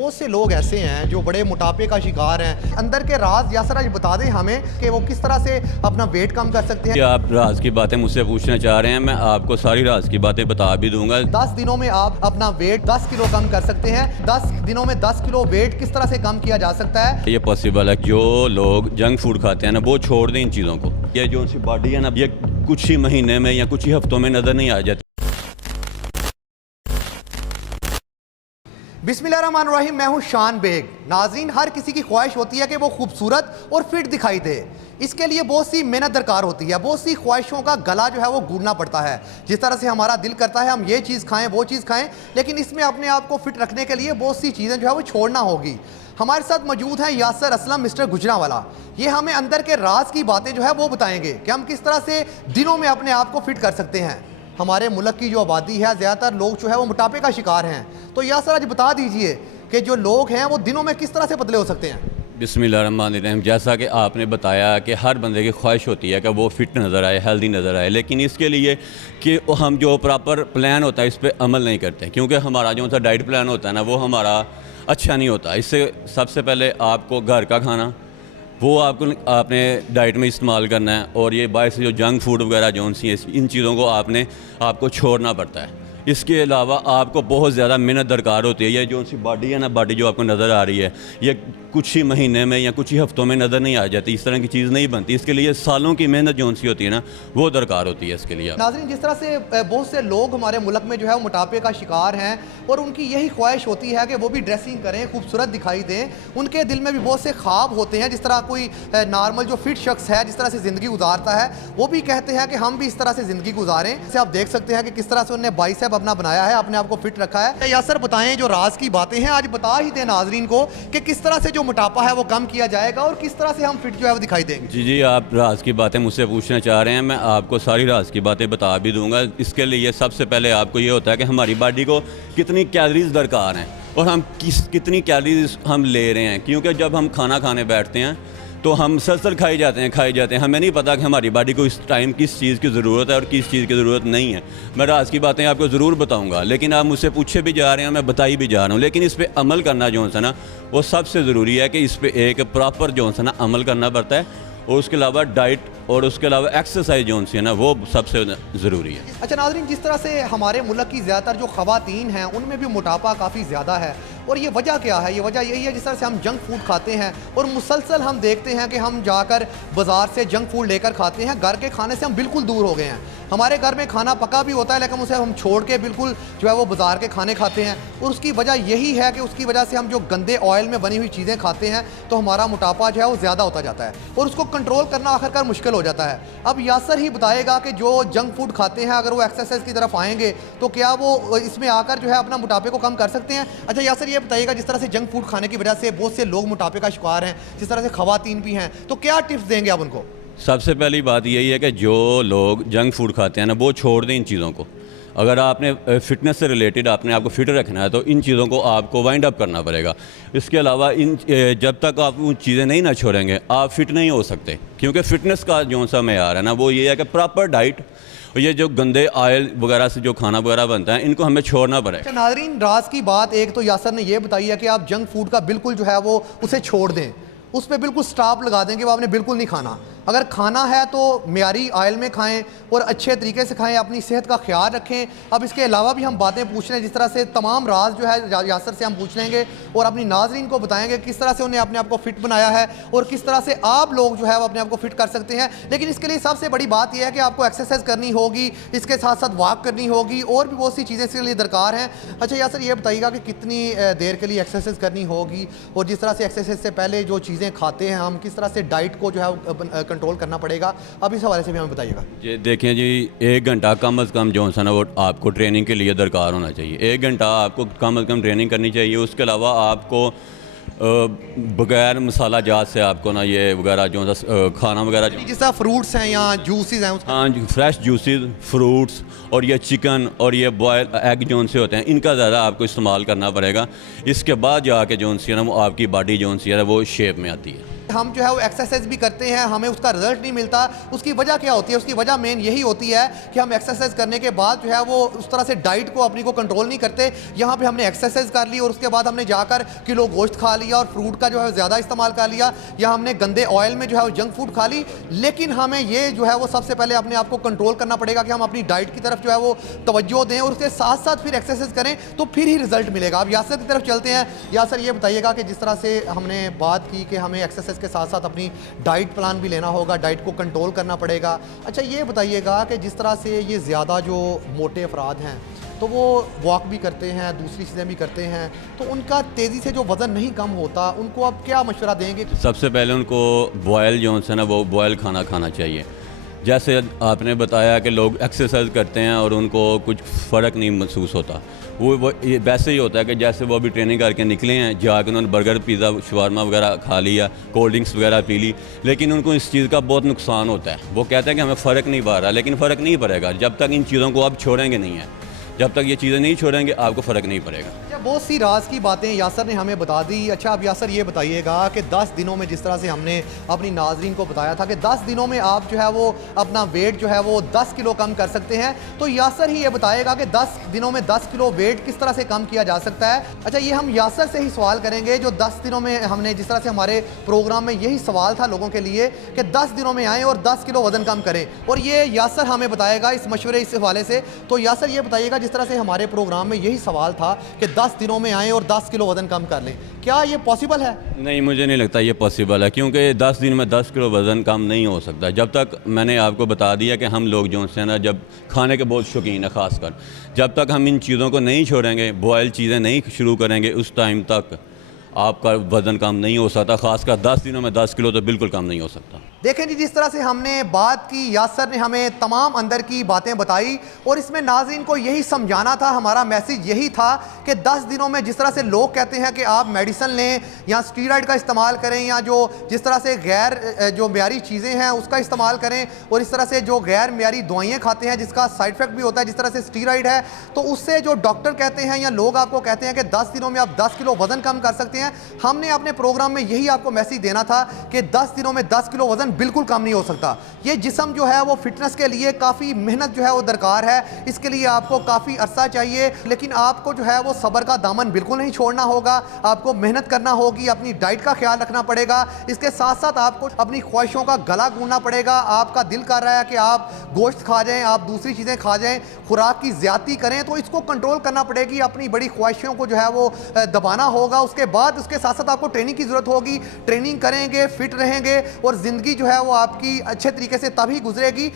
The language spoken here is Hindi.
बहुत से लोग ऐसे हैं जो बड़े मोटापे का शिकार हैं। अंदर के राज यासर आज बता दें हमें कि वो किस तरह से अपना वेट कम कर सकते हैं। आप राज की बातें मुझसे पूछना चाह रहे हैं, मैं आपको सारी राज की बातें बता भी दूंगा। 10 दिनों में आप अपना वेट 10 किलो कम कर सकते हैं। 10 दिनों में 10 किलो वेट किस तरह से कम किया जा सकता है? ये पॉसिबल है। जो लोग जंक फूड खाते हैं ना, वो छोड़ दें इन चीज़ों को। ये जो सी बॉडी है ना, ये कुछ ही महीने में या कुछ ही हफ्तों में नज़र नहीं आ जाती। बिस्मिल्लाहिर्रहमानिर्रहीम, मैं हूं शान बेग। नाज़रीन, हर किसी की ख्वाहिश होती है कि वो खूबसूरत और फिट दिखाई दे। इसके लिए बहुत सी मेहनत दरकार होती है, बहुत सी ख्वाहिशों का गला जो है वो गूंदना पड़ता है। जिस तरह से हमारा दिल करता है हम ये चीज़ खाएं, वो चीज़ खाएं, लेकिन इसमें अपने आप को फिट रखने के लिए बहुत सी चीज़ें जो है वो छोड़ना होगी। हमारे साथ मौजूद हैं यासर असलम, मिस्टर गुजरावाला। ये हमें अंदर के राज की बातें जो है वो बताएंगे कि हम किस तरह से दिनों में अपने आप को फिट कर सकते हैं। हमारे मुल्क की जो आबादी है, ज़्यादातर लोग जो है वो मोटापे का शिकार हैं। तो यासर आज बता दीजिए कि जो लोग हैं वो दिनों में किस तरह से पतले हो सकते हैं। बिस्मिल्लाहिर्रहमानिर्रहीम। जैसा कि आपने बताया कि हर बंदे की ख्वाहिश होती है कि वो फ़िट नज़र आए, हेल्दी नज़र आए, लेकिन इसके लिए कि हम जो प्रॉपर प्लान होता है इस पर अमल नहीं करते, क्योंकि हमारा जो सा डाइट प्लान होता है ना, वो हमारा अच्छा नहीं होता। इससे सबसे पहले आपको घर का खाना वो आपने डाइट में इस्तेमाल करना है, और ये बाहर से जो जंक फूड वगैरह जो सी इन चीज़ों को आपको छोड़ना पड़ता है। इसके अलावा आपको बहुत ज़्यादा मेहनत दरकार होती है। ये जो सी बॉडी है ना, बॉडी जो आपको नज़र आ रही है, ये कुछ ही महीने में या कुछ ही हफ्तों में नज़र नहीं आ जाती। इस तरह की चीज़ नहीं बनती। इसके लिए सालों की मेहनत जो सी होती है ना, वो दरकार होती है इसके लिए। नाज़रीन, जिस तरह से बहुत से लोग हमारे मुल्क में जो है मोटापे का शिकार हैं और उनकी यही ख्वाहिश होती है कि वो भी ड्रेसिंग करें, खूबसूरत दिखाई दें। उनके दिल में भी बहुत से ख्वाब होते हैं। जिस तरह कोई नॉर्मल जो फिट शख्स है जिस तरह से ज़िंदगी गुजारता है, वो भी कहते हैं कि हम भी इस तरह से ज़िंदगी गुजारें। जैसे आप देख सकते हैं कि किस तरह से उन्होंने बाइसेप अपना बनाया है, अपने आप को फिट रखा है। यासर बताएं, जो राज की बातें हैं आज बता ही दें नाजरीन को कि किस तरह से जो मोटापा है वो कम किया जाएगा और किस तरह से हम फिट जो है वो दिखाई देंगे। जी, आप राज की बातें मुझसे पूछना चाह रहे हैं, मैं आपको सारी राज की बातें बता भी दूंगा। इसके लिए सबसे पहले आपको ये होता है कि हमारी बॉडी को कितनी कैलोरीज दरकार हैं और हम कितनी कैलोरीज हम ले रहे हैं, क्योंकि जब हम खाना खाने बैठते हैं तो हम सलसल खाए जाते हैं। हमें नहीं पता कि हमारी बॉडी को इस टाइम किस चीज़ की ज़रूरत है और किस चीज़ की ज़रूरत नहीं है। मैं राज की बातें आपको ज़रूर बताऊंगा, लेकिन आप मुझसे पूछे भी जा रहे हैं, मैं बताई भी जा रहा हूँ। लेकिन इस पर अमल करना जो है ना, वो सबसे ज़रूरी है कि इस पर एक प्रॉपर जो है ना अमल करना पड़ता है, और उसके अलावा डाइट और उसके अलावा एक्सरसाइज जो है ना, वो सबसे ज़रूरी है। अच्छा नाज़रीन, जिस तरह से हमारे मुल्क की ज़्यादातर जो ख़वातीन हैं उनमें भी मोटापा काफ़ी ज़्यादा है, और ये वजह क्या है? ये वजह यही है जिस तरह से हम जंक फूड खाते हैं और मुसलसल हम देखते हैं कि हम जाकर बाज़ार से जंक फूड लेकर खाते हैं। घर के खाने से हम बिल्कुल दूर हो गए हैं। हमारे घर में खाना पका भी होता है, लेकिन उसे हम छोड़ के बिल्कुल जो है वो बाज़ार के खाने खाते हैं, और उसकी वजह यही है कि उसकी वजह से हम जो गंदे ऑयल में बनी हुई चीज़ें खाते हैं, तो हमारा मोटापा जो है वो ज़्यादा होता जाता है और उसको कंट्रोल करना आखिरकार मुश्किल हो जाता है। अब यासर ही बताएगा कि जो जंक फूड खाते हैं, अगर वो एक्सरसाइज की तरफ आएंगे तो क्या वो इसमें आकर जो है अपना मोटापे को कम कर सकते हैं? अच्छा यासर, ये बताइएगा, जिस तरह से जंक फूड खाने की वजह से बहुत से लोग मोटापे का शिकार हैं, जिस तरह से ख़वातीन भी हैं, तो क्या टिप्स देंगे आप उनको? सबसे पहली बात यही है कि जो लोग जंक फूड खाते हैं ना, वो छोड़ दें इन चीज़ों को। अगर आपने फ़िटनेस से रिलेटेड अपने आप को फिट रखना है, तो इन चीज़ों को आपको वाइंड अप करना पड़ेगा। इसके अलावा जब तक आप वो चीज़ें नहीं ना छोड़ेंगे, आप फिट नहीं हो सकते, क्योंकि फ़िटनेस का जो सा मैयार है ना, वो ये है कि प्रॉपर डाइट, ये जो गंदे ऑयल वगैरह से जो खाना वगैरह बनता है, इनको हमें छोड़ना पड़ेगा। नाज़रीन, राज की बात एक तो यासर ने यह बताई है कि आप जंक फूड का बिल्कुल जो है वो उसे छोड़ दें, उस पर बिल्कुल स्टॉप लगा दें कि वो आपने बिल्कुल नहीं खाना। अगर खाना है तो मियारी ऑयल में खाएं और अच्छे तरीके से खाएं, अपनी सेहत का ख्याल रखें। अब इसके अलावा भी हम बातें पूछ रहे हैं, जिस तरह से तमाम राज जो है यासर से हम पूछ लेंगे और अपनी नाजरीन को बताएंगे किस तरह से उन्हें अपने आप को फिट बनाया है और किस तरह से आप लोग जो है वो अपने आप को फिट कर सकते हैं। लेकिन इसके लिए सबसे बड़ी बात यह है कि आपको एक्सरसाइज करनी होगी, इसके साथ साथ वॉक करनी होगी, और भी बहुत सी चीज़ें इसके लिए दरकार हैं। अच्छा यासर, ये बताइएगा कि कितनी देर के लिए एक्सरसाइज करनी होगी, और जिस तरह से एक्सरसाइज से पहले जो चीज़ें खाते हैं हम, किस तरह से डाइट को जो है कंट्रोल करना पड़ेगा? अब इस हवाले से भी हमें बताइएगा। ये देखें जी, 1 घंटा कम अज़ कम जो है ना वो आपको ट्रेनिंग के लिए दरकार होना चाहिए। 1 घंटा आपको कम अज़ कम ट्रेनिंग करनी चाहिए। उसके अलावा आपको बगैर मसाला जात से आपको ना ये वगैरह जो खाना वगैरह जिस तरह फ्रूट्स हैं या जूसेस हैं, हाँ, फ्रेश जूसेस, फ्रूट्स और ये चिकन और ये बॉयल एग जोन से होते हैं, इनका ज़्यादा आपको इस्तेमाल करना पड़ेगा। इसके बाद जाके जो सी है ना, वो आपकी बॉडी जो सी है ना वो शेप में आती है। हम जो है वो एक्सरसाइज भी करते हैं, हमें उसका रिजल्ट नहीं मिलता। उसकी वजह क्या होती है? उसकी वजह मेन यही होती है कि हम एक्सरसाइज करने के बाद जो है वो उस तरह से डाइट को अपनी को कंट्रोल नहीं करते। यहाँ पे हमने एक्सरसाइज कर ली और उसके बाद हमने जाकर किलो गोश्त खा लिया और फ्रूट का जो है ज़्यादा इस्तेमाल कर लिया, या हमने गंदे ऑयल में जो है वो जंक फूड खा ली। लेकिन हमें ये जो है वो सबसे पहले अपने आप को कंट्रोल करना पड़ेगा कि हम अपनी डाइट की तरफ जो है वो तवज्जो दें और उसके साथ साथ फिर एक्सरसाइज करें, तो फिर ही रिजल्ट मिलेगा। अब यासर की तरफ चलते हैं। यासर ये बताइएगा कि जिस तरह से हमने बात की कि हमें एक्सरसाइज के साथ साथ अपनी डाइट प्लान भी लेना होगा, डाइट को कंट्रोल करना पड़ेगा। अच्छा ये बताइएगा कि जिस तरह से ये ज़्यादा जो मोटे अफराद हैं तो वो वॉक भी करते हैं, दूसरी चीज़ें भी करते हैं, तो उनका तेज़ी से जो वज़न नहीं कम होता, उनको आप क्या मशवरा देंगे? सबसे पहले उनको बॉयल जो है ना वो बॉयल खाना खाना चाहिए। जैसे आपने बताया कि लोग एक्सरसाइज करते हैं और उनको कुछ फ़र्क नहीं महसूस होता, वो ये वैसे ही होता है कि जैसे वो अभी ट्रेनिंग करके निकले हैं, जाकर उन्होंने बर्गर, पिज़्ज़ा, शवारमा वगैरह खा लिया, कोल्ड ड्रिंक्स वगैरह पी ली, लेकिन उनको इस चीज़ का बहुत नुकसान होता है। वो कहते हैं कि हमें फ़र्क नहीं पड़ रहा, लेकिन फ़र्क नहीं पड़ेगा जब तक इन चीज़ों को आप छोड़ेंगे नहीं है। जब तक ये चीज़ें नहीं छोड़ेंगे आपको फ़र्क नहीं पड़ेगा। बहुत सी राज की बातें यासर ने हमें बता दी। अच्छा अब यासर ये बताइएगा कि 10 दिनों में जिस तरह से हमने अपनी नाजरीन को बताया था कि 10 दिनों में आप जो है वो अपना वेट जो है वो 10 किलो कम कर सकते हैं, तो यासर ही ये बताएगा कि 10 दिनों में 10 किलो वेट किस तरह से कम किया जा सकता है। अच्छा ये हम यासर से ही सवाल करेंगे जो 10 दिनों में हमने जिस तरह से हमारे प्रोग्राम में यही सवाल था लोगों के लिए कि 10 दिनों में आएँ और 10 किलो वज़न कम करें, और ये यासर हमें बताएगा इस मशवरे इस हवाले से। तो यासर ये बताइएगा जिस तरह से हमारे प्रोग्राम में यही सवाल था कि 10 दिनों में आएँ और 10 किलो वज़न कम कर लें, क्या ये पॉसिबल है? नहीं, मुझे नहीं लगता ये पॉसिबल है, क्योंकि 10 दिन में 10 किलो वज़न कम नहीं हो सकता। जब तक मैंने आपको बता दिया कि हम लोग जो हैं ना जब खाने के बहुत शौकीन है, ख़ासकर जब तक हम इन चीज़ों को नहीं छोड़ेंगे, बॉयल चीज़ें नहीं शुरू करेंगे, उस टाइम तक आपका वज़न कम नहीं हो सकता। ख़ासकर 10 दिनों में 10 किलो तो बिल्कुल कम नहीं हो सकता। देखें जी, जिस तरह से हमने बात की, यासर ने हमें तमाम अंदर की बातें बताई और इसमें नाज़रीन को यही समझाना था, हमारा मैसेज यही था कि 10 दिनों में जिस तरह से लोग कहते हैं कि आप मेडिसिन लें या स्टीरॉयड का इस्तेमाल करें या जो जिस तरह से गैर जो म्यारी चीज़ें हैं उसका इस्तेमाल करें, और इस तरह से जो गैर म्यारी दवाइयाँ खाते हैं जिसका साइड इफ़ेक्ट भी होता है, जिस तरह से स्टीरॉयड है, तो उससे जो डॉक्टर कहते हैं या लोग आपको कहते हैं कि 10 दिनों में आप 10 किलो वज़न कम कर सकते हैं, हमने अपने प्रोग्राम में यही आपको मैसेज देना था कि 10 दिनों में 10 किलो वज़न बिल्कुल कम नहीं हो सकता। ये जिस्म जो है वो फिटनेस के लिए काफ़ी मेहनत जो है वो दरकार है, इसके लिए आपको काफ़ी अरसा चाहिए, लेकिन आपको जो है वो सब्र का दामन बिल्कुल नहीं छोड़ना होगा, आपको मेहनत करना होगी, अपनी डाइट का ख्याल रखना पड़ेगा, इसके साथ साथ आपको अपनी ख्वाहिशों का गला घूंढना पड़ेगा। आपका दिल कर रहा है कि आप गोश्त खा जाएँ, आप दूसरी चीज़ें खा जाएँ, खुराक की ज़्यादती करें, तो इसको कंट्रोल करना पड़ेगी, अपनी बड़ी ख्वाहिशों को जो है वो दबाना होगा। उसके बाद उसके साथ साथ आपको ट्रेनिंग की ज़रूरत होगी, ट्रेनिंग करेंगे, फिट रहेंगे और ज़िंदगी जो है वो आपकी अच्छे तरीके से तभी गुजरेगी